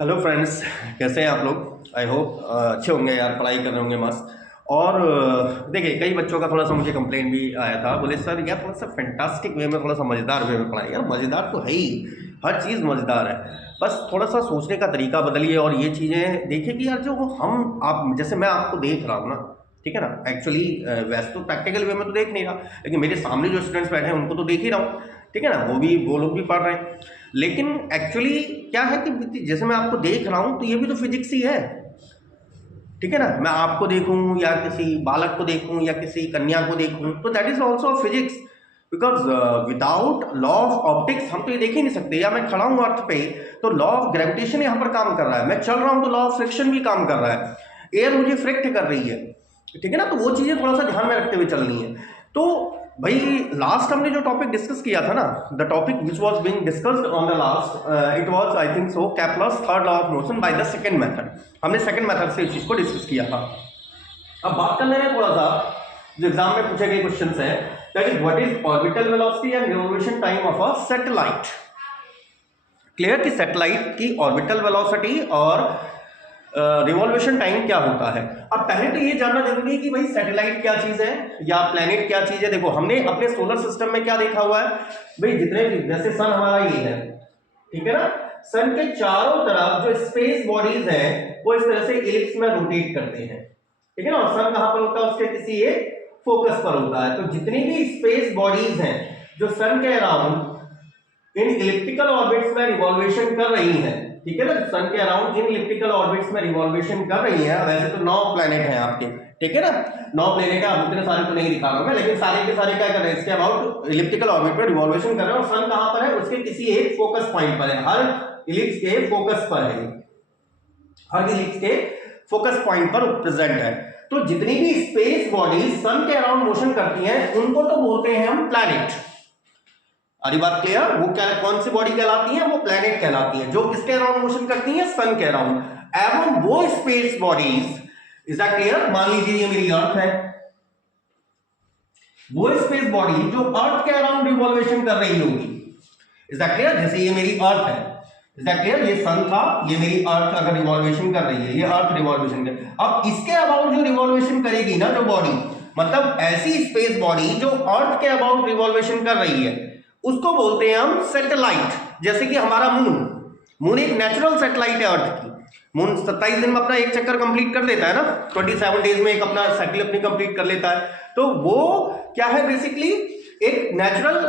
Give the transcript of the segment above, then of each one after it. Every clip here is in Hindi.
हेलो फ्रेंड्स, कैसे हैं आप लोग। आई होप अच्छे होंगे यार, पढ़ाई कर रहे होंगे मस्त। और देखिए, कई बच्चों का थोड़ा सा मुझे कंप्लेन भी आया था। बोले सर यार थोड़ा सा फैंटास्टिक वे में, थोड़ा सा मज़ेदार वे में पढ़ाएं। यार मज़ेदार तो है ही, हर चीज़ मज़ेदार है। बस थोड़ा सा सोचने का तरीका बदलिए और ये चीज़ें देखिए कि यार जो हम आप जैसे मैं आपको देख रहा हूँ ना, ठीक है ना। एक्चुअली वैसे तो प्रैक्टिकल वे में तो देख नहीं रहा, लेकिन मेरे सामने जो स्टूडेंट्स बैठे हैं उनको तो देख ही रहा हूँ, ठीक है ना। वो लोग भी पढ़ रहे हैं। लेकिन एक्चुअली क्या है कि जैसे मैं आपको देख रहा हूं तो ये भी तो फिजिक्स ही है, ठीक है ना। मैं आपको देखूं या किसी बालक को देखूं या किसी कन्या को देखूं तो that is also physics. Because without law of optics हम तो ये देख ही नहीं सकते। या मैं खड़ा हूं अर्थ पे तो लॉ ऑफ ग्रेविटेशन यहाँ पर काम कर रहा है, मैं चल रहा हूं तो लॉ ऑफ फ्रिक्शन भी काम कर रहा है, एयर मुझे फ्रिक्ट कर रही है, ठीक है ना। तो वो चीजें थोड़ा सा ध्यान में रखते हुए चलनी है। तो भाई लास्ट हमने जो टॉपिक डिस्कस किया था ना, the topic which was being discussed on the last, it was I think so Kepler's third law of motion by the second method. हमने सेकंड मेथड से इस चीज को डिस्कस किया था। अब बात कर ले रहे हैं थोड़ा सा जो एग्जाम में पूछे गए क्वेश्चंस हैं, that is what is orbital velocity and revolution time of a satellite. Clear कि सैटेलाइट की ऑर्बिटल वेलोसिटी और रिवॉल्यूशन टाइम क्या होता है। अब पहले तो ये जानना जरूरी है कि भाई सैटेलाइट क्या चीज है या प्लेनेट क्या चीज है। देखो हमने अपने सोलर सिस्टम में क्या देखा हुआ है भाई, जितने भी जैसे सन हमारा ये है, ठीक है ना। सन के चारों तरफ जो स्पेस बॉडीज हैं वो इस तरह से इलिप्स में रोटेट करते हैं, ठीक है ना। और सन कहां पर होता है, उसके किसी एक फोकस पर होता है। तो जितनी भी स्पेस बॉडीज हैं जो सन के अराउंड इन इलिप्टिकल ऑर्बिट्स में रिवॉल्वेशन कर रही हैं, ठीक है ना। सन के अराउंड इन इलिप्टिकल ऑर्बिट्स में रिवॉल्वेशन कर रही हैं। वैसे तो 9 प्लैनेट हैं आपके, ठीक है ना। 9 प्लैनेट है, उतने सारे तो नहीं दिखा रहा मैं, लेकिन सारे के सारे क्या कर रहे हैं, इसके अबाउट इलिप्टिकल ऑर्बिट में रिवॉल्वेशन कर रहे हैं। और सन कहां पर है, उसके किसी एक फोकस पॉइंट पर है। हर इलिप्स के फोकस पर है, हर इलिप्स के फोकस पॉइंट पर प्रेजेंट है। तो जितनी भी स्पेस बॉडीज सन के अराउंड मोशन करती हैं उनको तो बोलते हैं हम प्लैनेट। अरे बात क्लियर। वो क्या, कौन सी बॉडी कहलाती है, वो प्लेनेट कहलाती है जो किसके अराउंड मोशन करती है, सन के अराउंड। एवं वो space bodies, is that clear. मान लीजिए ये मेरी अर्थ है, वो स्पेस बॉडी जो अर्थ के अराउंड रिवॉल्वेशन कर रही होगी, इज दैट क्लियर। जैसे ये मेरी अर्थ है, इज दैट क्लियर। ये सन था, ये मेरी अर्थ अगर रिवॉल्वेशन कर रही है, ये अर्थ रिवॉल्वेशन कर, अब इसके अबाउट जो रिवॉल्वेशन करेगी ना जो बॉडी, मतलब ऐसी स्पेस बॉडी जो अर्थ के अबाउट रिवॉल्वेशन कर रही है, उसको बोलते हैं हम सैटेलाइट। जैसे कि हमारा मून, मून एक नेचुरल सैटेलाइट है अर्थ की। मून 27 दिन में अपना एक चक्कर कंप्लीट कर लेता है ना, 27 डेज में एक अपना साइकिल अपनी कंप्लीट कर लेता है। तो वो क्या है, बेसिकली एक नेचुरल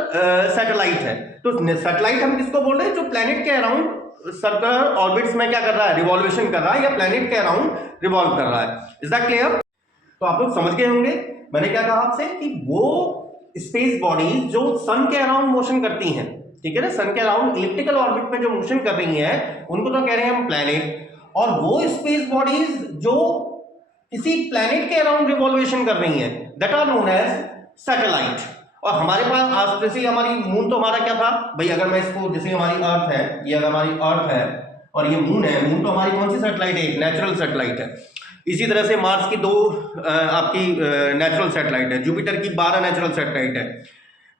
सैटेलाइट है। तो सैटेलाइट हम किसको बोल रहे हैं, जो प्लेनेट के अराउंड सर्कुलर ऑर्बिट्स में क्या कर रहा है, रिवॉल्वेशन कर रहा है, या प्लेनेट के अराउंड रिवॉल्व कर रहा है। Is that clear. तो आप लोग समझ गए होंगे मैंने क्या कहा आपसे, कि वो स्पेस बॉडीज जो सन के अराउंड मोशन करती हैं, ठीक है ना, सन के अराउंड इलिप्टिकल ऑर्बिट में जो मोशन कर रही हैं उनको तो कह रहे हैं हम प्लैनेट। और वो स्पेस बॉडीज जो किसी प्लैनेट के अराउंड रिवॉल्वेशन कर रही हैं, that are known as satellite. और हमारे पास आज जैसे हमारी मून, तो हमारा क्या था भाई, अगर मैं इसको, जैसे हमारी अर्थ है, ये अगर हमारी अर्थ है और ये मून है, मून तो हमारी कौन सी सैटेलाइट है, एक नेचुरल सैटेलाइट है। इसी तरह से मार्स की 2 आपकी नेचुरल सैटेलाइट है, जुपिटर की 12 नेचुरल सैटेलाइट है,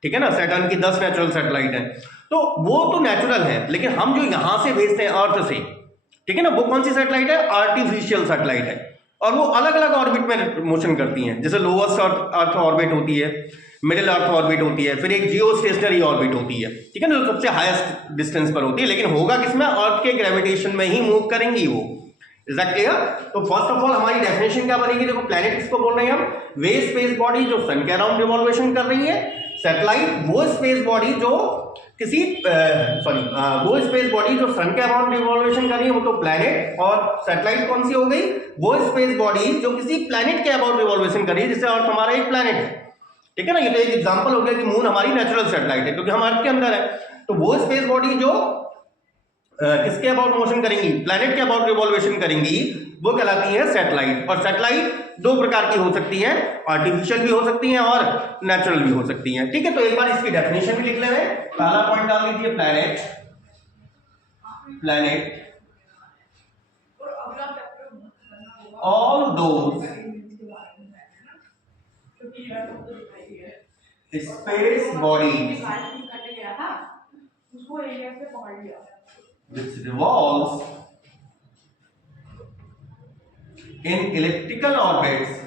ठीक है ना, सैटर्न की 10 नेचुरल सैटेलाइट है। तो वो तो नेचुरल है, लेकिन हम जो यहां से भेजते हैं अर्थ से, ठीक है ना, वो कौन सी सैटेलाइट है, आर्टिफिशियल सैटेलाइट है। और वो अलग अलग ऑर्बिट में मोशन करती हैं। जैसे लोवेस्ट अर्थ ऑर्बिट होती है, मिडिल अर्थ ऑर्बिट होती है, फिर एक जियो स्टेशनरी ऑर्बिट होती है, ठीक है ना, जो सबसे हाईएस्ट डिस्टेंस पर होती है। लेकिन होगा किसमें, अर्थ के ग्रेविटेशन में ही मूव करेंगी वो। Is that clear. तो फर्स्ट ऑफ ऑल हमारी डेफिनेशन क्या बनेगी, देखो प्लैनेट किसको बोल रहे हैं हम, वे स्पेस बॉडी जो सन के अराउंड रिवॉल्वेशन कर रही है। सैटेलाइट वो स्पेस बॉडी जो किसी वो स्पेस बॉडी जो सन के अराउंड रिवॉल्वेशन कर रही है, वो तो प्लैनेट। और सैटेलाइट कौन सी हो गई, वो स्पेस बॉडी जो किसी प्लैनेट के अबाउट रिवॉल्वेशन कर रही है, जैसे अर्थ हमारा एक प्लैनेट है, ठीक है ना। ये तो एक एग्जांपल हो गया कि मून हमारी नेचुरल सैटेलाइट है क्योंकि हम अर्थ के अंदर है। तो वो स्पेस बॉडी जो किसके अबाउट मोशन करेंगी, प्लैनेट के अबाउट रिवॉल्वेशन करेंगी, वो कहलाती है सैटेलाइट। और सैटेलाइट 2 प्रकार की हो सकती हैं, आर्टिफिशियल भी हो सकती हैं और नेचुरल भी हो सकती हैं, ठीक है। तो एक बार इसकी डेफिनेशन भी लिख ले रहे हैं। पहला पॉइंट डाल लीजिए, planet, planet all those space bodies which revolves in elliptical orbits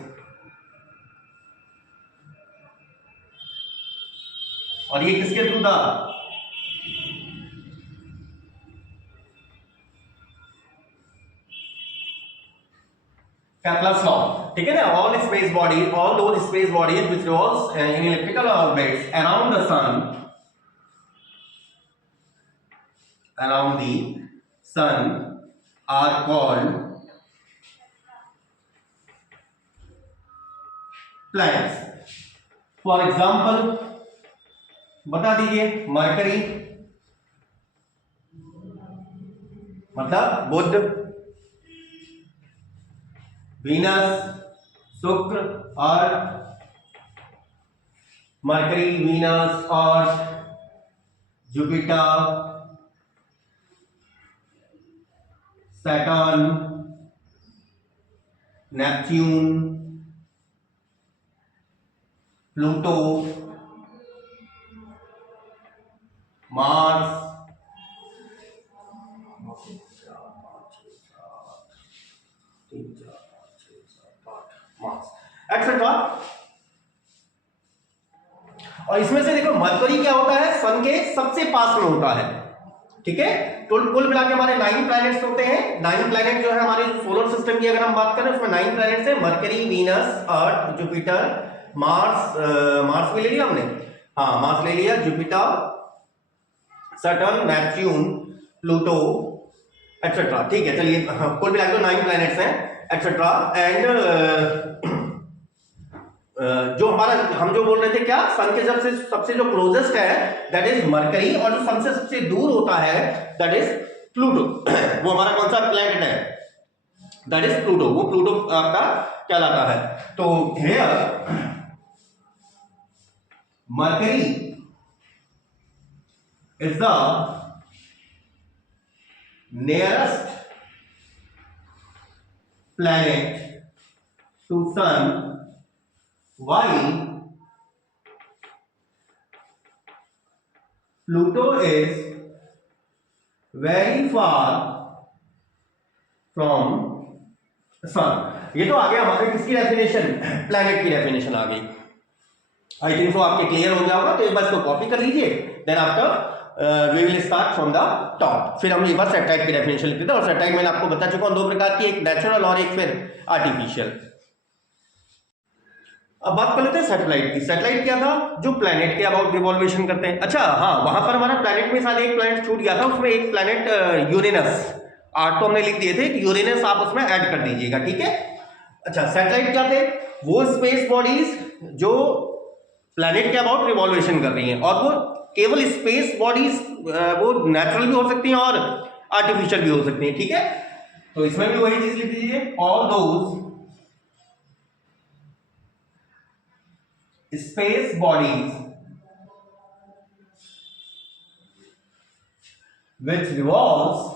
और ये किसके थ्रू था? Kepler's law, ठीक है ना? All space bodies, all those space bodies which revolves in elliptical orbits around the sun, are called planets. For example, बता दीजिए, मरकरी मतलब बुध, वीनस, शुक्र और मरकरी, वीनस और Jupiter, Saturn, Neptune, Pluto, Mars, etcetera. और इसमें से देखो मरकरी क्या होता है, सन के सबसे पास में होता है, ठीक है। तो कुल मिला के हमारे 9 प्लैनेट्स होते हैं। 9 प्लैनेट जो है हमारे सोलर सिस्टम की अगर हम बात करें उसमें 9 प्लैनेट्स हैं, मरकरी, वीनस, अर्थ, जुपिटर, मार्स, मार्स भी ले लिया हमने, हाँ मार्स ले लिया, Jupiter, Saturn, Neptune, Pluto etcetera, ठीक है। चलिए कुल मिला के 9 प्लैनेट्स हैं एक्सेट्रा। एंड जो हमारा हम जो बोल रहे थे क्या, सन के सबसे जो क्लोजेस्ट है दैट इज मरकरी, और जो सन से सबसे दूर होता है दैट इज प्लूटो। वो हमारा कौन सा प्लैनेट है, दैट इज प्लूटो, वो प्लूटो आपका कहलाता है। तो here mercury is the nearest planet to sun, while Pluto is very far from sun। ये तो आ गया हमारे किसकी डेफिनेशन, प्लैनेट की डेफिनेशन आ गई। आई थिंक सो आपके क्लियर हो गया होगा, तो एक बार इसको कॉपी कर लीजिए, then after we will start from the top. फिर हम एक बार सैटेलाइट की डेफिनेशन लिखते थे, और सैटेलाइट मैंने आपको बता चुका हूं 2 प्रकार की, एक नेचुरल और एक फिर आर्टिफिशियल। अब बात कर लेते हैं सैटेलाइट की। सैटेलाइट क्या था, जो प्लैनेट के अबाउट रिवॉल्वेशन करते हैं। अच्छा हाँ, वहां पर हमारा प्लैनेट में शायद एक प्लैनेट छूट गया था, उसमें एक प्लैनेट यूरेनस, 8 तो हमने लिख दिए थे, यूरेनस आप उसमें ऐड कर दीजिएगा, ठीक है। अच्छा सैटेलाइट क्या थे, वो स्पेस बॉडीज जो प्लैनेट के अबाउट रिवॉल्वेशन कर रही हैं, और वो केवल स्पेस बॉडीज, वो नेचुरल भी हो सकती हैं और आर्टिफिशियल भी हो सकती हैं, ठीक है। तो इसमें भी वही चीज लिख दीजिए, all those space bodies which revolves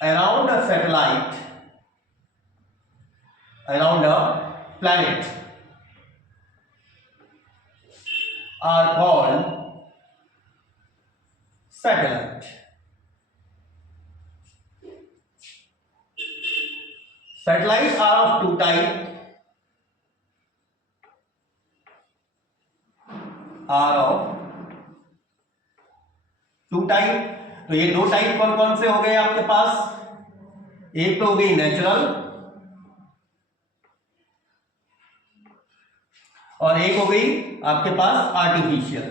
around a satellite, around a planet, are called satellite। Satellites are of 2 types, are of 2 type. तो ये 2 टाइप कौन कौन से हो गए आपके पास, एक तो हो गई नेचुरल और एक हो गई आपके पास आर्टिफिशियल,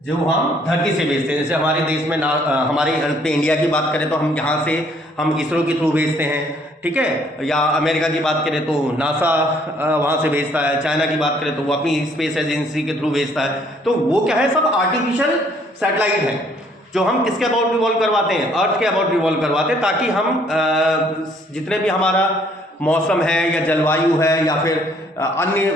जो हम धरती से भेजते हैं। जैसे हमारे देश में हमारे पे इंडिया की बात करें तो हम यहाँ से हम इसरो के थ्रू भेजते हैं, ठीक है। या अमेरिका की बात करें तो नासा वहाँ से भेजता है, चाइना की बात करें तो वो अपनी स्पेस एजेंसी के थ्रू भेजता है। तो वो क्या है, सब आर्टिफिशियल सैटेलाइट है, जो हम किसके अबाउट रिवॉल्व करवाते हैं, अर्थ के अबाउट रिवॉल्व करवाते हैं, ताकि हम जितने भी हमारा मौसम है या जलवायु है या फिर अन्य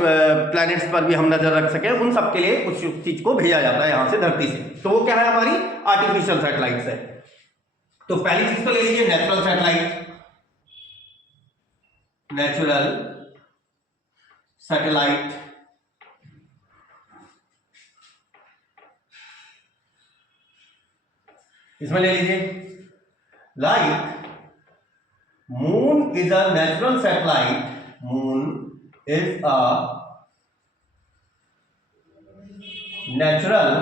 प्लैनेट्स पर भी हम नजर रख सकें, उन सब के लिए उस चीज को भेजा जाता है यहां से धरती से। तो वो क्या है, हमारी आर्टिफिशियल सैटेलाइट्स है। तो पहली चीज तो ले लीजिए नेचुरल सैटेलाइट, नेचुरल सैटेलाइट इसमें ले लीजिए, like moon is a natural satellite, moon is a natural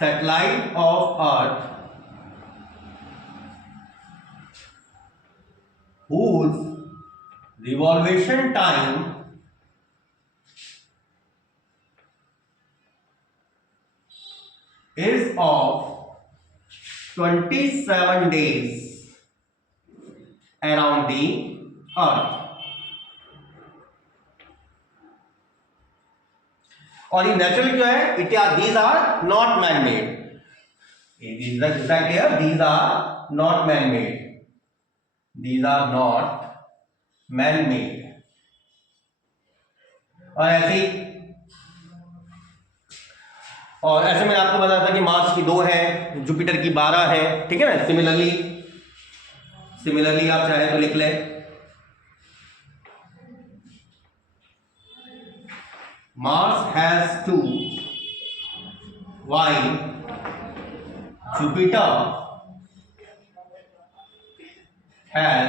satellite of earth whose revolution time is of 27 days around the earth। और ये नेचुरल क्यों है? These are not man made, these are not man made, these are not man made। और ऐसे में आपको बताया था कि मार्स की 2 है, जुपिटर की 12 है, ठीक है ना। सिमिलरली आप चाहे तो लिख लें, Mars has 2 while Jupiter has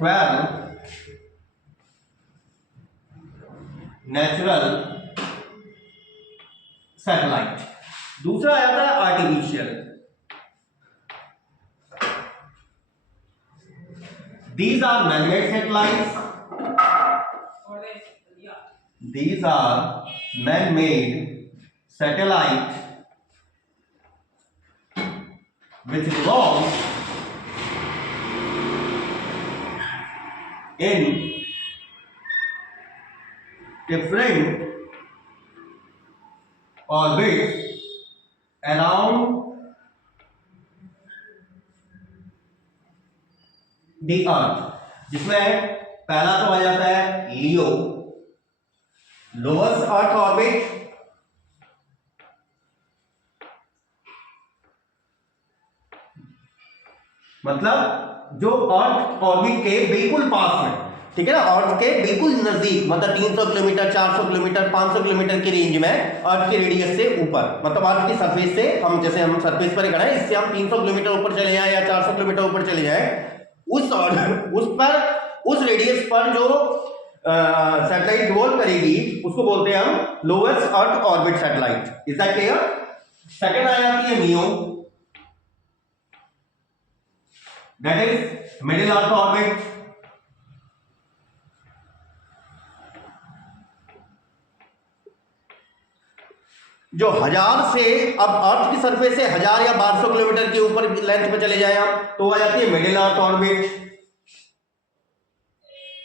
12 natural satellite. दूसरा आया था artificial, these are man-made satellites, these are man-made satellite which belongs in different orbits around the earth, जिसमें पहला तो आ जाता है लियो, लोएस्ट अर्थ ऑर्बिट, मतलब जो अर्थ ऑर्बिट के बिल्कुल पास में, ठीक है ना, अर्थ के बिल्कुल नजदीक, मतलब 300 किलोमीटर, 400 किलोमीटर, 500 किलोमीटर की रेंज में, अर्थ के रेडियस से ऊपर, मतलब अर्थ की सरफेस से हम, जैसे हम सरफेस पर खड़े हैं, इससे हम 300 किलोमीटर ऊपर चले जाएं या 400 किलोमीटर ऊपर चले जाएं, उस रेडियस पर जो सैटेलाइट रिवॉल्व करेगी उसको बोलते हैं हम lowest earth orbit satellite. Is that clear? Second आ जाती है नियो, that is middle earth orbit. जो 1000 से, अब अर्थ की सरफेस से 1000 या 1200 किलोमीटर के ऊपर लेंथ पे चले जाए हम, तो आ जाती है मिडिल अर्थ ऑर्बिट।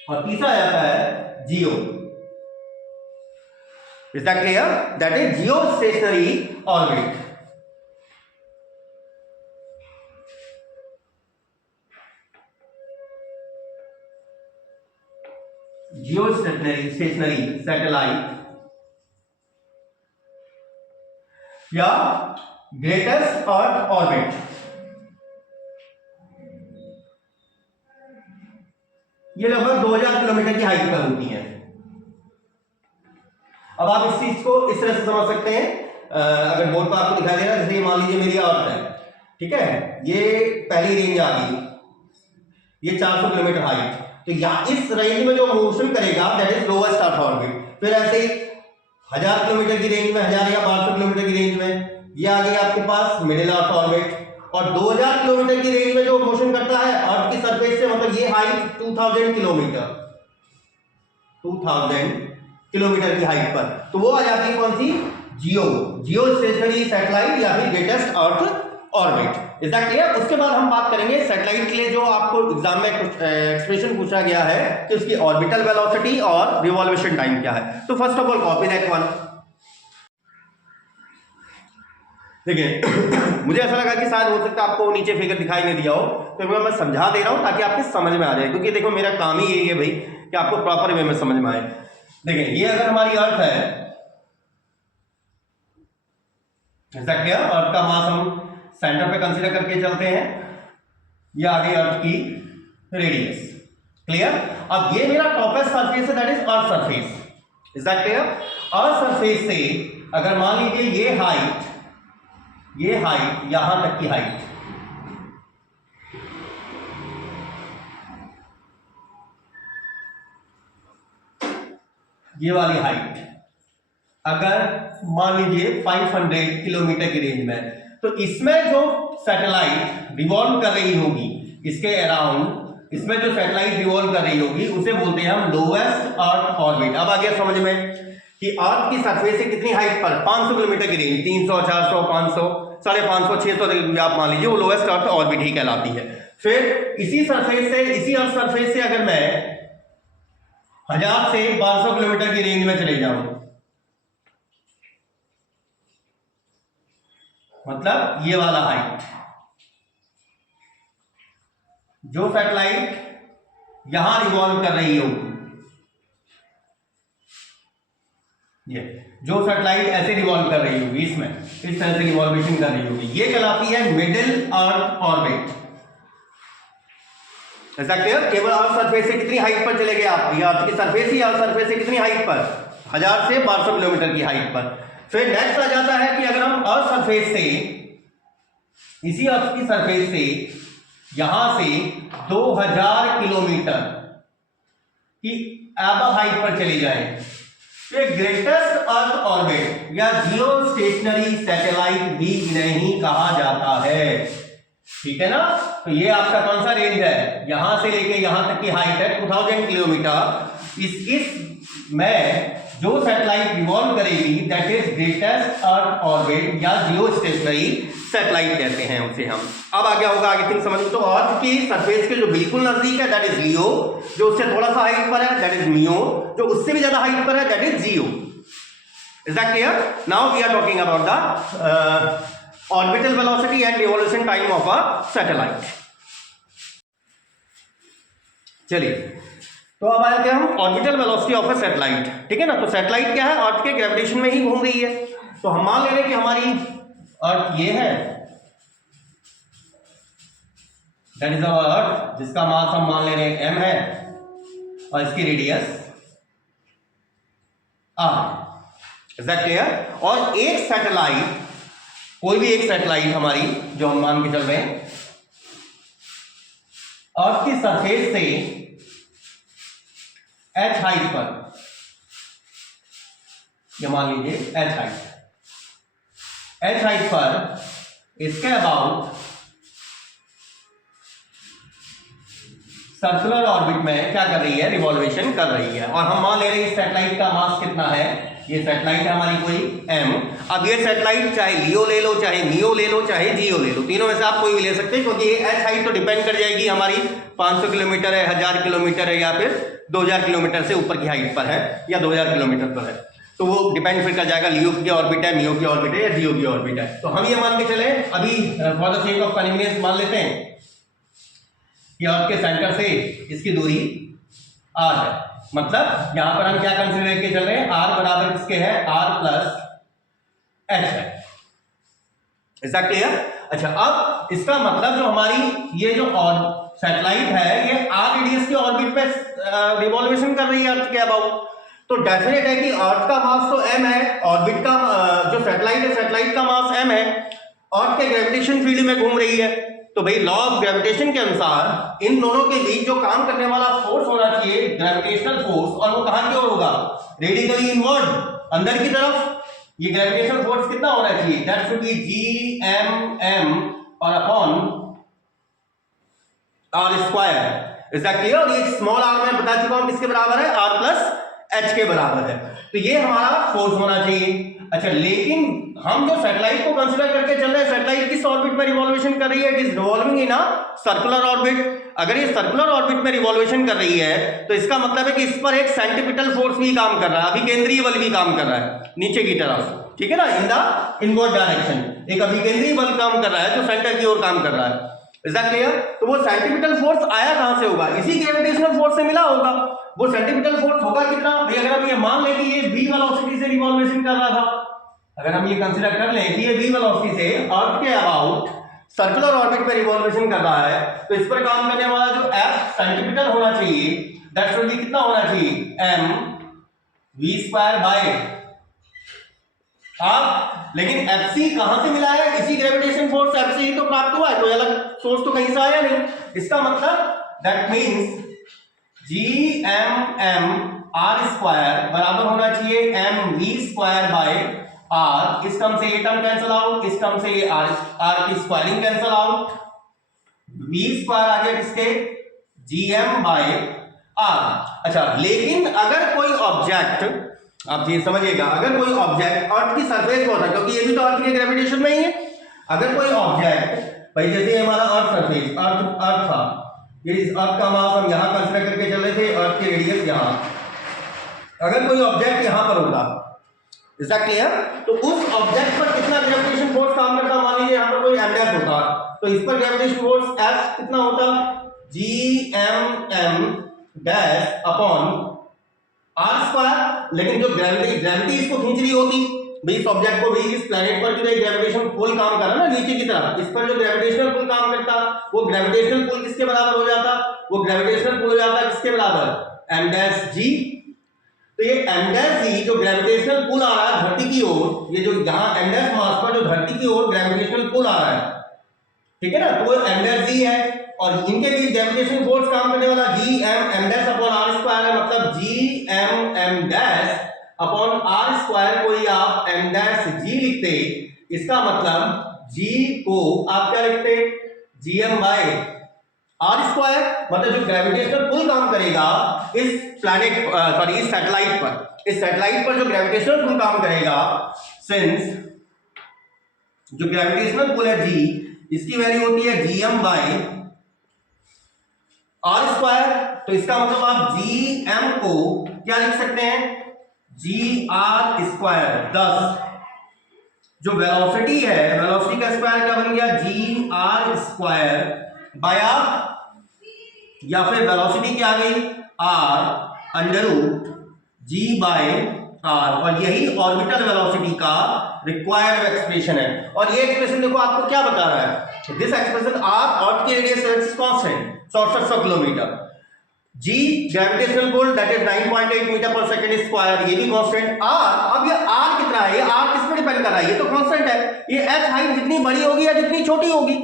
और तीसरा आ जाता है geo. Is that clear? That is geostationary orbit. Geostationary satellite या ग्रेटेस्ट अर्थ ऑर्बिट। ये लगभग 2000 किलोमीटर की हाइट पर होती है। अब आप इस चीज को इस तरह से समझ सकते हैं, अगर बोर्ड पर आपको दिखाई दे रहा है, जैसे मान लीजिए मेरी अर्थ है, ठीक है, ये पहली रेंज आ गई, ये 400 किलोमीटर हाइट, तो यहाँ इस रेंज में जो मोशन करेगा that is lowest earth orbit. फिर ऐसे ही 1000 किलोमीटर की रेंज में, 1000 या 1200 किलोमीटर की रेंज में ये आ गई आपके पास मिडिल अर्थ ऑर्बिट। और 2000 किलोमीटर की रेंज में जो मोशन करता है अर्थ की सरफेस से, मतलब ये हाइट 2000 किलोमीटर, 2000 किलोमीटर की हाइट पर, तो वो आ जाती है कौन सी? जियो स्टेशनरी सैटेलाइट या फिर greatest earth orbit. Is that clear? उसके बाद हम बात करेंगे सैटेलाइट के लिए जो आपको एग्जाम में कुछ एक्सप्रेशन पूछा गया है कि उसकी ऑर्बिटल वेलोसिटी और रिवॉल्यूशन टाइम क्या है। तो first of all copy that one. देखिए मुझे ऐसा लगा कि शायद हो सकता है आपको नीचे फिगर दिखाई नहीं दिया हो, तो मैं समझा दे रहा हूं ताकि आपके समझ में आ जाए, क्योंकि देखो मेरा काम ही यही है भाई कि आपको प्रॉपर वे में समझ में आए। देखिए ये अगर हमारी अर्थ है, अर्थ का मास हम सेंटर पे कंसीडर करके चलते हैं, ये आ गई अर्थ की रेडियस। क्लियर? अब ये मेरा टॉपेस्ट सरफेस है, that is earth surface. Is that clear? Earth surface से अगर मान लीजिए ये हाइट ये हाइट, यहां तक की हाइट, ये वाली हाइट अगर मान लीजिए 500 किलोमीटर की रेंज में, तो इसमें जो सैटेलाइट रिवॉल्व कर रही होगी इसके अराउंड, इसमें जो सैटेलाइट रिवॉल्व कर रही होगी उसे बोलते हैं हम लोएस्ट अर्थ ऑर्बिट। अब आ गया समझ में कि अर्थ की सरफेस से कितनी हाइट पर, 500 किलोमीटर की रेंज, 300, 400, 500, 550, 600 आप मान लीजिए, वो लोएस्ट अर्थ ऑर्बिट ही कहलाती है। फिर इसी सरफेस से, इसी अर्थ सरफेस से अगर मैं 1000 से 1200 किलोमीटर की रेंज में चले जाऊं, मतलब ये वाला हाइट, जो सैटेलाइट यहां रिवॉल्व कर रही होगी, ये जो सैटेलाइट ऐसे रिवॉल्व कर रही होगी, इसमें इस तरह से रिवॉल्वेशन कर रही होगी, ये कहलाती है मिडिल अर्थ ऑर्बिट। ऐसा क्लियर? केवल अर्थ सरफेस से कितनी हाइट पर चले गए आप, ये अर्थ की सरफेस ही अर्थ सरफेस से कितनी हाइट पर, 1000 से 1200 किलोमीटर की हाइट पर। फिर नेक्स्ट आ जाता है कि अगर हम अर्थ सरफेस से, इसी अर्थ की सरफेस से यहां से 2000 किलोमीटर की एबव हाइट पर चले जाए, तो ग्रेटेस्ट अर्थ ऑर्बिट या जियो स्टेशनरी सैटेलाइट भी नहीं कहा जाता है, ठीक है ना। तो ये आपका कौन सा रेंज है, यहां से लेके यहां तक की हाइट है 2000 किलोमीटर। इस में जो सैटेलाइट रिवॉल्व करेगी that is greatest earth orbit या जियो स्टेशनरी सैटेलाइट कहते हैं उसे हम। अब आगे होगा, आगे थिंक समझ, तो अर्थ की सरफेस के जो बिल्कुल नजदीक है दैट इज लियो, जो उससे थोड़ा सा हाइट पर है दैट इज मियो, जो उससे भी ज्यादा हाइट पर है that is GEO. Is that clear? Now we are talking about the orbital velocity and revolution time of a satellite. चलिए, तो अब आए थे हम orbital velocity of a satellite, ठीक है ना। तो सैटेलाइट क्या है, अर्थ के ग्रेविटेशन में ही घूम रही है। तो हम मान ले रहे हैं कि हमारी अर्थ ये है, दैट इज अवर अर्थ, जिसका मास हम मान ले रहे हैं m है और इसकी radius r। Is that clear? और एक सैटेलाइट, कोई भी एक सैटेलाइट हमारी जो हम मान के चल रहे हैं, अर्थ की सरफेस से h हाइट पर, ये मान लीजिए h हाइट पर इसके अबाउट सर्कुलर ऑर्बिट में क्या कर रही है, रिवॉल्वेशन कर रही है। और हम मान ले रहे हैं इस सैटेलाइट का मास कितना है, ये सैटेलाइट है हमारी कोई m। अब ये सैटेलाइट चाहे लियो ले लो, चाहे मियो ले लो, चाहे जियो ले लो, तीनों में से आप कोई भी ले सकते हैं, क्योंकि ये h हाइट तो डिपेंड कर जाएगी हमारी 500 किलोमीटर है, 1000 किलोमीटर है, या फिर 2000 किलोमीटर से ऊपर की हाइट पर है, या 2000 किलोमीटर पर है। तो वो डिपेंड फिर कर जाएगा लियो की ऑर्बिट है, मियो की ऑर्बिट है, या जियो की ऑर्बिट है। तो हम ये मान के चले, अभी for the sake of convenience मान लेते हैं कि अर्थ के सेंटर से इसकी दूरी r है। मतलब यहां पर हम क्या कंसीडर करके चल रहे हैं, r बराबर किसके है, r प्लस h है। Is that clear? अच्छा, अब इसका मतलब जो हमारी ये जो सैटेलाइट है ये r रेडियस के ऑर्बिट पे रिवॉल्वेशन कर रही है अर्थ के अबाउट। तो डेफिनेट है कि अर्थ का मास तो m है, ऑर्बिट का जो सैटेलाइट है, सैटेलाइट का मास m है, अर्थ के ग्रेविटेशन फील्ड में घूम रही है। तो भाई लॉ ऑफ ग्रेविटेशन के अनुसार इन दोनों के बीच जो काम करने वाला फोर्स होना चाहिए, ग्रेविटेशनल फोर्स, और वो कहां की ओर होगा, रेडिकली इनवर्ड, अंदर की तरफ। ये ग्रेविटेशनल फोर्स कितना होना चाहिए, दैट शुड बी Gm और upon r square. Is that clear? ये स्मॉल r में बता चुका हूं किसके बराबर है, r प्लस h के बराबर है। तो ये हमारा फोर्स होना चाहिए। अच्छा, लेकिन हम जो सैटेलाइट को कंसीडर करके चल रहे हैं, सैटेलाइट किस ऑर्बिट में रिवॉल्वेशन कर रही है, it is revolving in a circular orbit. अगर ये सर्कुलर ऑर्बिट में रिवॉल्वेशन कर रही है तो इसका मतलब है कि इस पर एक सेंट्रीपिटल फोर्स भी काम कर रहा है, अभिकेंद्रीय बल भी काम कर रहा है नीचे की तरफ, ठीक है ना, इन द इनवर्ड डायरेक्शन। एक अभिकेंद्रीय बल काम कर रहा है जो सेंटर की ओर काम कर रहा है। Is that clear? तो वो सेंट्रीपिटल फोर्स आया कहां से होगा, इसी ग्रेविटेशनल फोर्स से मिला होगा। वो सेंट्रीपिटल फोर्स होगा कितना भाई, अगर हम ये मान लें कि ये v वेलोसिटी से रिवॉल्वेशन कर रहा था, अगर हम ये कंसीडर कर लें कि ये v वेलोसिटी से अर्थ के अबाउट सर्कुलर ऑर्बिट पे रिवॉल्वेशन कर रहा है, तो इस पर काम करने वाला जो f सेंट्रीपिटल होना चाहिए दैट शुड बी कितना होना चाहिए, m v स्क्वायर बाय आप लेकिन एफसी कहां से मिला है, इसी ग्रेविटेशन फोर्स एफ से ही तो प्राप्त हुआ है, कोई अलग सोर्स तो कहीं से आया नहीं। इसका मतलब that means G M M R square बराबर होना चाहिए M V square by R. इस टर्म से ये टर्म कैंसिल आउट, इस टर्म से ये आर की squaring cancel out, V square आ गया किसके, जी एम बाय आर। अच्छा, लेकिन अगर कोई ऑब्जेक्ट, आप ये समझिएगा, अगर कोई ऑब्जेक्ट अर्थ की सरफेस पर होता है, क्योंकि ये भी तो अर्थ के ग्रेविटेशन में ही है, अगर कोई ऑब्जेक्ट भाई जैसे हमारा अर्थ सरफेस, अर्थ था, ये इस अर्थ का मास हम यहां कंसीडर करके चल रहे थे, अर्थ की रेडियस यहां, अगर कोई ऑब्जेक्ट यहां पर होता, इज दैट क्लियर, तो उस ऑब्जेक्ट पर कितना ग्रेविटेशन फोर्स काम करता, मान लीजिए यहां पर कोई एम डैश होता, तो इस पर ग्रेविटेशन फोर्स एफ कितना होता, G M dash upon R square. लेकिन जो ग्रेविटी इसको खींच रही होती भाई, इस ऑब्जेक्ट को भी, इस प्लैनेट पर जो ग्रेविटेशन पुल काम कर रहा ना नीचे की तरफ, इस पर जो ग्रेविटेशनल पुल काम करता, वो ग्रेविटेशनल पुल किसके बराबर हो जाता, वो ग्रेविटेशनल पुल हो जाता किसके बराबर, एम डैश जी। तो ये एम डैश जी जो ग्रेविटेशनल पुल आ रहा है धरती की ओर, ये जो यहाँ एम डैश मास पर जो धरती की ओर ग्रेविटेशनल पुल आ रहा है, ठीक है ना, तो वो एम डैश जी है, और इनके बीच ग्रेविटेशन फोर्स काम करने वाला G M dash upon R square है, मतलब G M dash upon R square को ही आप एम डैश जी लिखते, इसका मतलब जी को आप क्या लिखते, G M by R square, मतलब जो ग्रेविटेशनल पुल काम करेगा इस प्लैनेट, सॉरी इस सैटेलाइट पर, इस सैटेलाइट पर जो ग्रेविटेशनल पुल काम करेगा, सिंस जो ग्रेविटेशनल पुल है जी, इसकी वैल्यू होती है G M by R square, तो इसका मतलब आप जी एम को क्या लिख सकते हैं, जी आर स्क्वायर 10, जो वेलोसिटी है, वेलोसिटी का स्क्वायर क्या बन गया, G R square by R, या फिर वेलोसिटी क्या आ गई, R under root G by R, और यही ऑर्बिटल वेलोसिटी का रिक्वायर्ड एक्सप्रेशन है। और ये एक्सप्रेशन देखो आपको क्या बता रहा है, दिस एक्सप्रेशन आर अर्थ की radius is constant 6700 kilometre, G gravitational pull that is 9.8 metre पर सेकंड स्क्वायर, ये भी कांस्टेंट, आर, अब ये आर कितना है, ये आर किस पे डिपेंड कर रहा है, ये तो कांस्टेंट है, ये एच हाइट जितनी बड़ी होगी या जितनी छोटी होगी,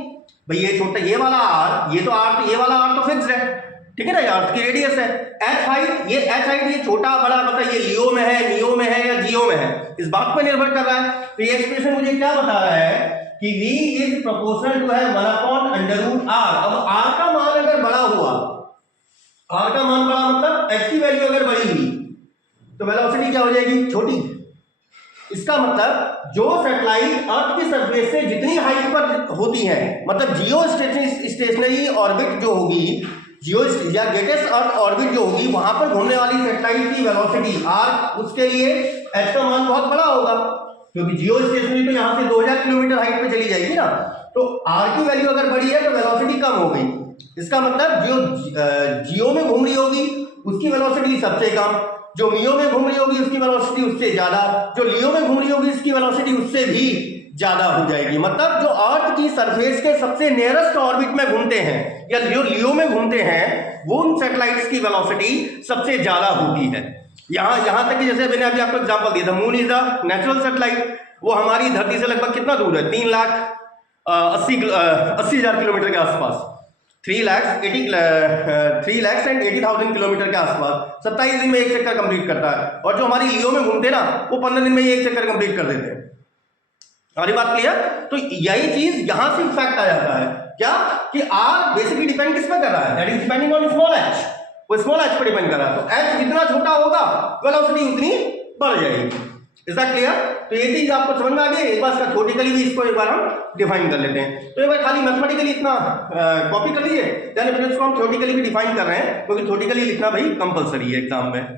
भाई ये छोटा, ये वाला आर, ये तो आर, ये वाला आर तो फिक्स्ड है, ठीक है ना, ये अर्थ की रेडियस है, एच हाइट, ये एच हाइट ये छोटा बड़ा, मतलब ये लियो में है, नियो में है या जियो में है, इस बात पर निर्भर कर रहा है। तो ये एक्सप्रेशन मुझे क्या बता रहा है कि v इज प्रोपोर्शनल टू है 1/√r। अब r का मान अगर बड़ा हुआ, r का मान बड़ा मतलब h की वैल्यू अगर बड़ी हुई, तो वेलोसिटी क्या हो जाएगी, छोटी। इसका मतलब जो सैटेलाइट अर्थ की सरफेस से जितनी हाइट पर होती है, मतलब जियो स्टेशनरी ऑर्बिट जो होगी, जियो या ग्रेटेस्ट अर्थ ऑर्बिट जो होगी, वहां पर घूमने वाली सैटेलाइट की वेलोसिटी r, उसके लिए h का मान बहुत बड़ा होगा, क्योंकि जियो स्टेशनरी तो यहां से 2000 किलोमीटर हाइट पे चली जाएगी ना, तो r की वैल्यू अगर बढ़ी है तो वेलोसिटी कम हो गई। इसका मतलब जो जियो में घूम रही होगी उसकी वेलोसिटी सबसे कम, जो मियो में घूम रही होगी उसकी वेलोसिटी उससे ज्यादा, जो लियो में घूम रही होगी उसकी वेलोसिटी उससे भी ज्यादा हो जाएगी। मतलब जो अर्थ की सरफेस के सबसे नियरेस्ट ऑर्बिट में घूमते हैं या लियो में घूमते हैं, वो उन सैटेलाइट्स की वेलोसिटी सबसे ज्यादा होती है। यहां तक कि जैसे मैंने अभी आपको एग्जांपल दिया था, moon is the natural satellite, वो हमारी धरती से लगभग कितना दूर है, 3,80,000 किलोमीटर के आसपास, 3,80,000 किलोमीटर के आसपास 27 दिन में एक चक्कर कंप्लीट करता है, और जो हमारी लियो में घूमते ना वो 15 दिन में एक चक्कर कंप्लीट कर देते हैं। हमारी बात क्लियर? तो यही चीज यहां से इफेक्ट आ जाता है, क्या कि आर बेसिकली डिपेंड किस पे कर रहा है, that is depending on small H, वो स्मॉल एच पर डिपेंड कर रहा है, तो एच जितना छोटा होगा वेलोसिटी उतनी बढ़ जाएगी। Is that clear? तो ये चीज आपको समझ में आ गई। एक बार इसका थ्योरेटिकली भी इसको एक बार हम डिफाइन कर लेते हैं। तो एक बार खाली मैथमेटिकली इतना कॉपी कर लीजिए, देन फिर इसको हम थ्योरेटिकली भी डिफाइन कर रहे हैं, क्योंकि थ्योरेटिकली लिखना भाई कंपलसरी है एग्जाम में।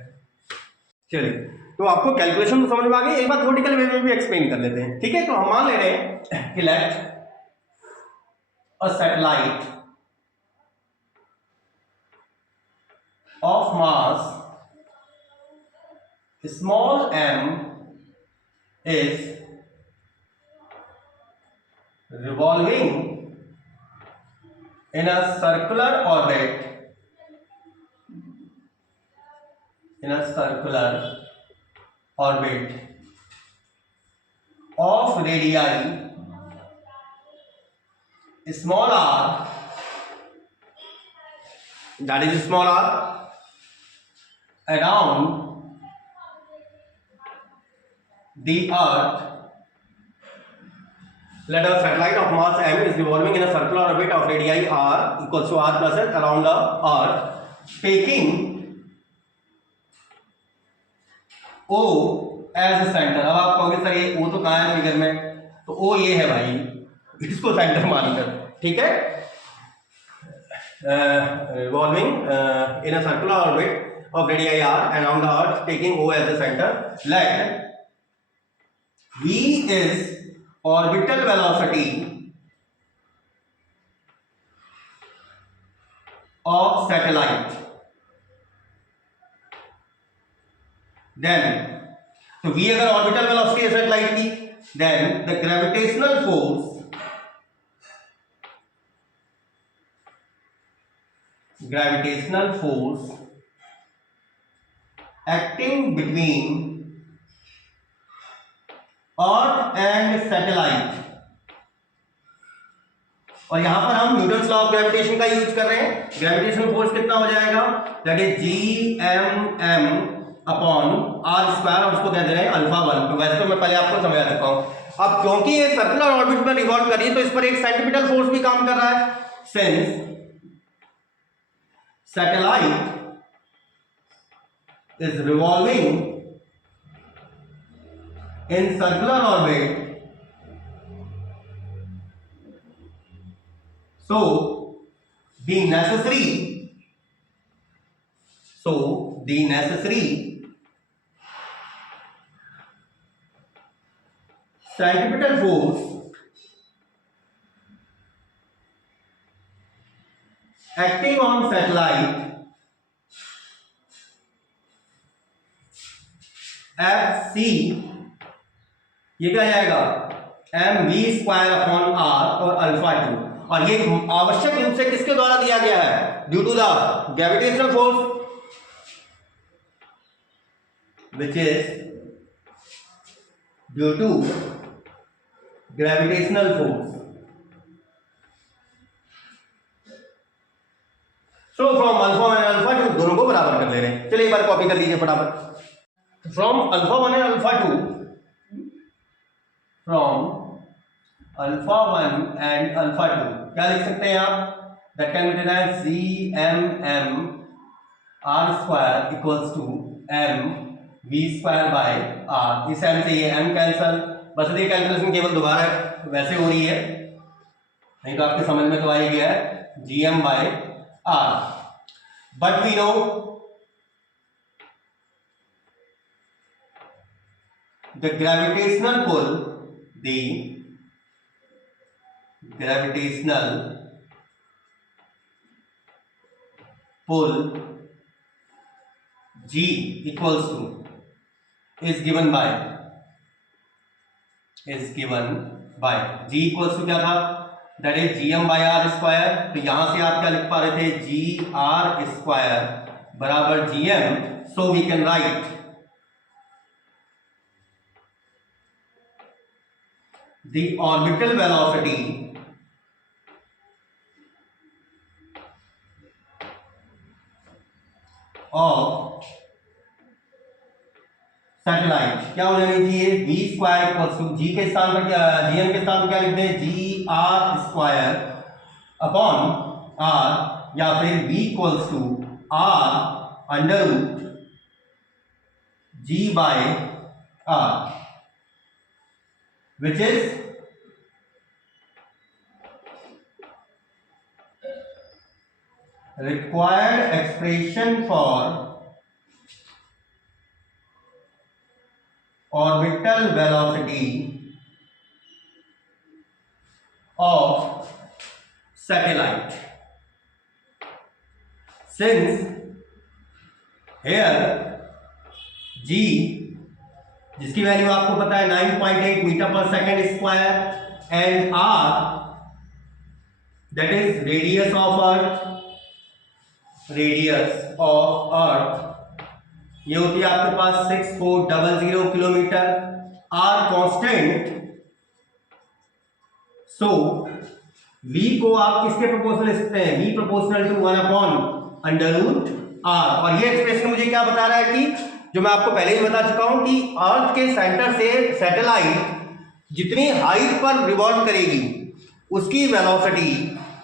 चलिए, तो आपको कैलकुलेशन तो समझ में आ गई, एक बार थ्योरेटिकल वे में भी एक्सप्लेन कर लेते हैं। ठीक है, तो हम मान ले रहे हैं कि let a satellite of mass small m is revolving in a circular orbit of radii small r, that is small r, around the earth. Let a satellite of mass m is revolving in a circular orbit of radii r equals to r plus s around the earth, taking O as a centre. अब आप कहोगे सर ये O तो कहाँ है फिगर में, तो O ये है भाई, इसको सेंटर मानकर. ठीक है, revolving in a circular orbit of radii r around the earth, taking O as a center. Let v is orbital velocity of satellite. Then तो v अगर ऑर्बिटल वेलोसिटी है सैटेलाइट की, then the gravitational force acting between earth and satellite. और यहां पर हम न्यूटन्स लॉ ऑफ ग्रेविटेशन का यूज कर रहे हैं. ग्रेविटेशनल फोर्स कितना हो जाएगा, that is GMM upon R square, और उसको कह दे रहे हैं अल्फा 1. तो वैसे तो मैं पहले आपको समझा चुका हूं. अब क्योंकि ये सर्कुलर ऑर्बिट में रिवॉल्व कर रही है तो इस पर एक सेंट्रीपिटल फोर्स भी काम कर रहा है. Since satellite is revolving in circular orbit, so the necessary centripetal force acting on satellite Fc, ये क्या जाएगा mv स्क्वायर अपॉन r और अल्फा 2. और ये आवश्यक रूप से किसके द्वारा दिया गया है, due to the gravitational force, which is due to gravitational force. So from alpha 1 and alpha 2 दोनों को बराबर कर ले रहे हैं. चलिए एक बार कॉपी कर लीजिए फटाफट. From alpha 1 and alpha 2, from alpha 1 and alpha 2 क्या लिख सकते हैं आप, that can be written as GMM r square equals to m v square by r. इस m से ये m कैंसल, बस ये कैलकुलेशन केवल दोबारा वैसे हो रही है, नहीं तो आपके समझ में तो आ ही गया है, GM by r. But we know the gravitational pull, the gravitational pull G equals to is given by G equals to क्या था, that is GM by R square. तो यहां से आप क्या लिख पा रहे थे, GR स्क्वायर बराबर GM. So we can write the orbital velocity of satellite क्या हो जाना चाहिए, v square equals to g के स्थान पर क्या, gm के स्थान पर क्या लिखते हैं, GR स्क्वायर अपॉन r, या फिर v equals to r under root g by r, which is required expression for orbital velocity of satellite. Since here g जिसकी वैल्यू आपको पता है 9.8 मीटर पर second square and r that is radius of earth, ये होती है आपके पास 6400 kilometre. r constant so v को आप किसके प्रोपोर्शनल लिख सकते हैं, v proportional to 1 upon under root R. और ये एक्सप्रेशन मुझे क्या बता रहा है कि जो मैं आपको पहले ही बता चुका हूं कि अर्थ के सेंटर से सैटेलाइट जितनी हाइट पर रिवॉल्व करेगी उसकी वेलोसिटी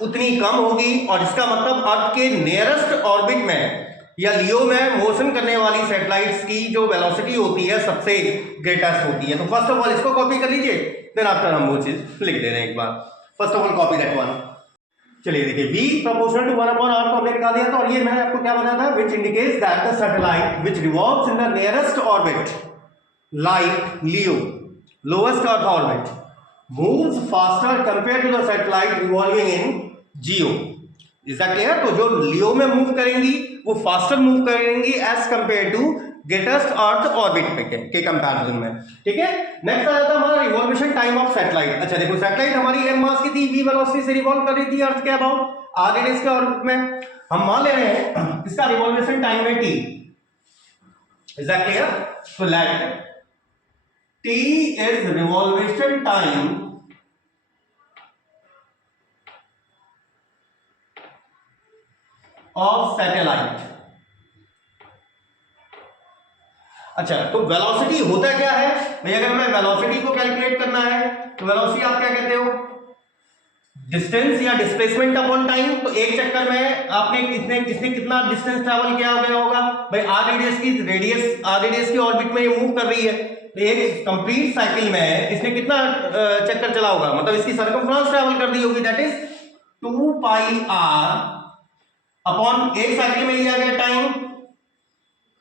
उतनी कम होगी, और इसका मतलब अर्थ के नियरेस्ट ऑर्बिट में या लियो में मोशन करने वाली सैटेलाइट्स की जो वेलोसिटी होती है सबसे ग्रेटेस्ट होती है। तो फर्स्ट ऑफ ऑल इसको कॉपी कर लीजिए, देन आफ्टर हम वो चीज लिख दे रहे हैं एक बार। First of all copy that one. चलिए देखिए, v proportional to 1 upon r को हमने निकाल दिया था, और ये मैंने आपको क्या बताया था, which indicates that the satellite which revolves in the nearest orbit like LEO lowest earth orbit moves faster compare to the satellite revolving in GEO. Is that clear? तो जो लियो में मूव करेंगी वो फास्टर मूव करेंगी as compare to greatest earth orbit के कंपैरिजन में। ठीक है, नेक्स्ट आ जाता है हमारा रिवॉल्वेशन टाइम ऑफ सैटेलाइट। अच्छा देखो, सैटेलाइट हमारी एम मास की थी, v वेलोसिटी से रिवॉल्व कर रही थी अर्थ के अबाउट r रेडियस के ऑर्बिट में। हम मान ले रहे हैं इसका रिवॉल्वेशन टाइम है t। Is that clear? तो let t is revolution time of satellite. अच्छा, तो वेलोसिटी होता क्या है भाई? अगर हमें वेलोसिटी को कैलकुलेट करना है तो वेलोसिटी आप क्या कहते हो, डिस्टेंस या डिस्प्लेसमेंट अपॉन टाइम। तो एक चक्कर में आपने इसने कितना डिस्टेंस ट्रैवल किया गया होगा भाई, आर रेडियस की ऑर्बिट में ये मूव कर रही है, तो एक कंप्लीट साइकिल में इसने कितना चक्कर चला होगा, मतलब इसकी सर्कमफ्रेंस ट्रैवल कर दी होगी, that is 2 pi R upon एक साइकिल में लिया गया time,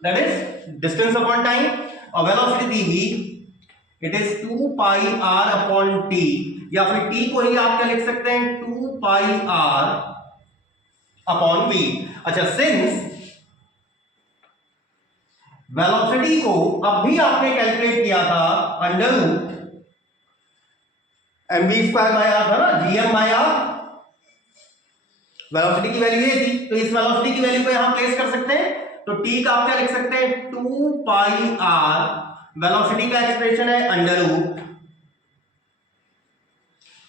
that is distance upon time, और वेलोसिटी दी हुई it is 2 pi R upon T, या फिर टी को ही आप क्या लिख सकते हैं, 2 पाई आर अपॉन वी। अच्छा, सिंस वेलोसिटी को अब भी आपने कैलकुलेट किया था under root mv square by R था ना, gm बाय आर, वेलोसिटी की वैल्यू ये थी, तो इस वेलोसिटी की वैल्यू को यहां प्लेस कर सकते हैं। तो t का आप क्या लिख सकते हैं, 2 पाई आर, वेलोसिटी का एक्सप्रेशन है under root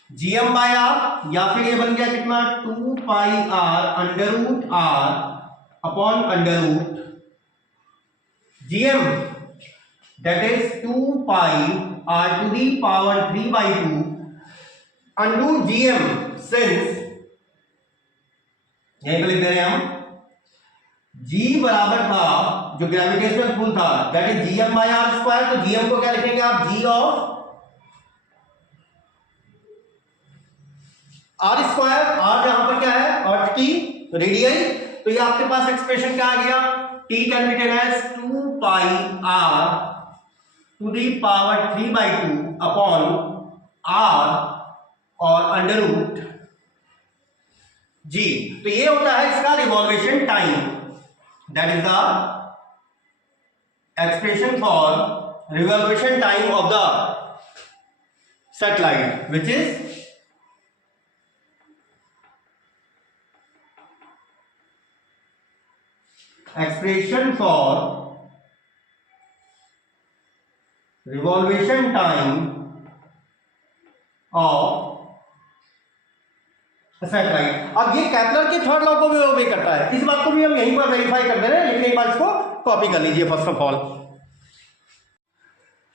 gm by R, या फिर ये बन गया कितना, 2 pi R under root R upon under root gm, that is 2 pi R to the power 3/2 under gm, since यहीं पे लिख दे रहे हैं हम, g बराबर था जो ग्रेविटेशनल पुल था, that is gm by R square. तो gm को क्या लिखेंगे आप, g of R square, R यहां पर क्या है, अर्थ की रेडियस, तो ये आपके पास एक्सप्रेशन क्या आ गया, t can be taken as 2 pi R to the power 3/2 upon r और अंडर रूट g। तो ये होता है इसका revolution time, that is the expression for revolution time of the satellite which is expression for revolution time of satellite. अब ये केपलर के थर्ड लॉ को भी ओबे करता है, इस बात को भी हम यहीं पर वेरीफाई कर दे रहे हैं, लेकिन एक बार इसको कॉपी कर लीजिए फर्स्ट ऑफ ऑल।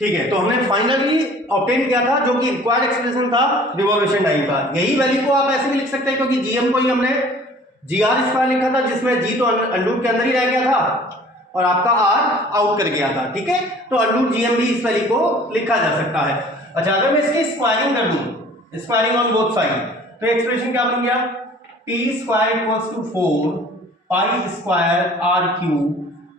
ठीक है, तो हमने फाइनली ऑब्टेन किया था जो कि रिक्वायर्ड एक्सप्रेशन था रिवॉल्यूशन टाइम का। यही वैल्यू को आप ऐसे भी लिख सकते हैं, क्योंकि जीएम को ही हमने जीआर स्क्वायर लिखा था, जिसमें जी तो अंडर के अंदर ही रह गया था और आपका आर आउट कर गया था। ठीक है, तो अंडर जीएम भी इस वैल्यू को लिखा जा सकता है। अच्छा, अगर मैं इसकी स्क्वायरिंग कर दूं, स्क्वायरिंग ऑन बोथ साइड, तो एक्सप्रेशन क्या बन गया, T square equals to 4 pi square R cube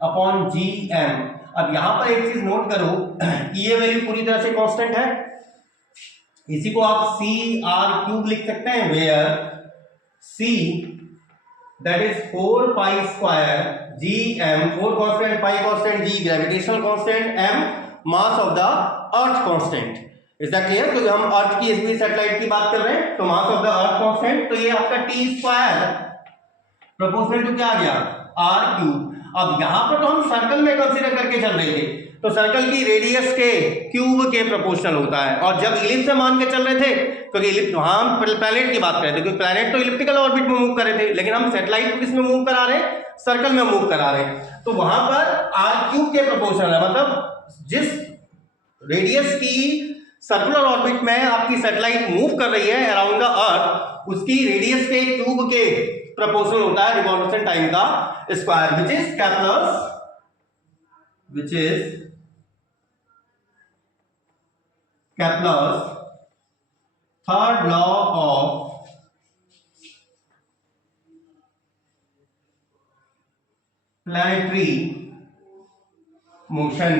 upon G M. अब यहां पर एक चीज नोट करो कि ये वैल्यू पूरी तरह से कांस्टेंट है, इसी को आप सी आर क्यूब लिख सकते हैं, where C that is 4 pi square G M, 4 constant, pi constant, G gravitational constant, M mass of the earth constant. Is that clear? तो हम अर्थ की एसबी सैटेलाइट की बात कर रहे हैं, तो मास ऑफ द अर्थ कांस्टेंट, तो ये आपका टी स्क्वायर प्रोपोर्शनल टू क्या आ गया, आर क्यूब। अब यहां पर तो हम सर्कल में कंसीडर करके चल रहे थे, तो सर्कल की रेडियस के क्यूब के प्रोपोर्शनल होता है। और जब इलिप्स से मान के चल रहे थे, क्योंकि इलिप्स वहां हम प्लैनेट की बात कर रहे थे, क्योंकि प्लैनेट तो इलिप्टिकल ऑर्बिट में मूव कर रहे थे, लेकिन हम सैटेलाइट को किसमें मूव करा रहे हैं, सर्कल में मूव करा रहे हैं। तो वहां पर आर क्यूब के प्रोपोर्शनल है, मतलब जिस रेडियस की सर्कुलर ऑर्बिट में आपकी सैटेलाइट मूव कर रही है अराउंड द अर्थ, उसकी रेडियस के क्यूब के प्रोपोर्शनल होता है रिवॉल्यूशन टाइम का square, which is Kepler's third law of planetary motion।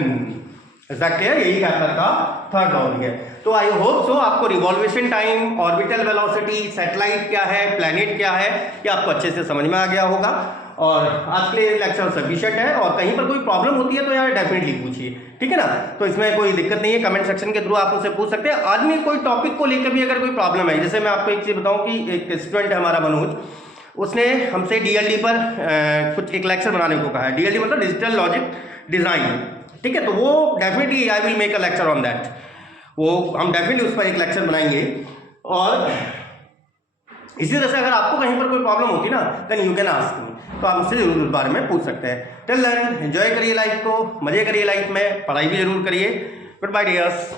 Exact है, यही केपलर का थर्ड लॉ है। तो आई होप सो आपको revolution time, orbital velocity, satellite क्या है, प्लैनेट क्या है, ये आपको अच्छे से समझ में आ गया होगा। और आज के लिए लेक्चर सफिशिएंट है, और कहीं पर कोई प्रॉब्लम होती है तो यार डेफिनेटली पूछिए, ठीक है ना। तो इसमें कोई दिक्कत नहीं है, कमेंट सेक्शन के थ्रू आप उससे पूछ सकते हैं। आज में कोई टॉपिक को लेकर भी अगर कोई प्रॉब्लम है, जैसे मैं आपको एक चीज बताऊं कि एक स्टूडेंट है हमारा मनोज, उसने हमसे डीएलडी पर कुछ एक लेक्चर बनाने को कहा है। डीएलडी मतलब डिजिटल लॉजिक डिजाइन, ठीक है। तो वो definitely I will make a lecture on that, वो हम डेफिनेटली उस पर एक लेक्चर बनाएंगे। और इसी तरह से अगर आपको कहीं पर कोई प्रॉब्लम होती ना, then you can ask me, तो आप मुझसे जरूर उस बारे में पूछ सकते हैं। टिल देन एंजॉय करिए लाइफ को, मजे करिए लाइफ में, पढ़ाई भी जरूर करिए। Good bye dears.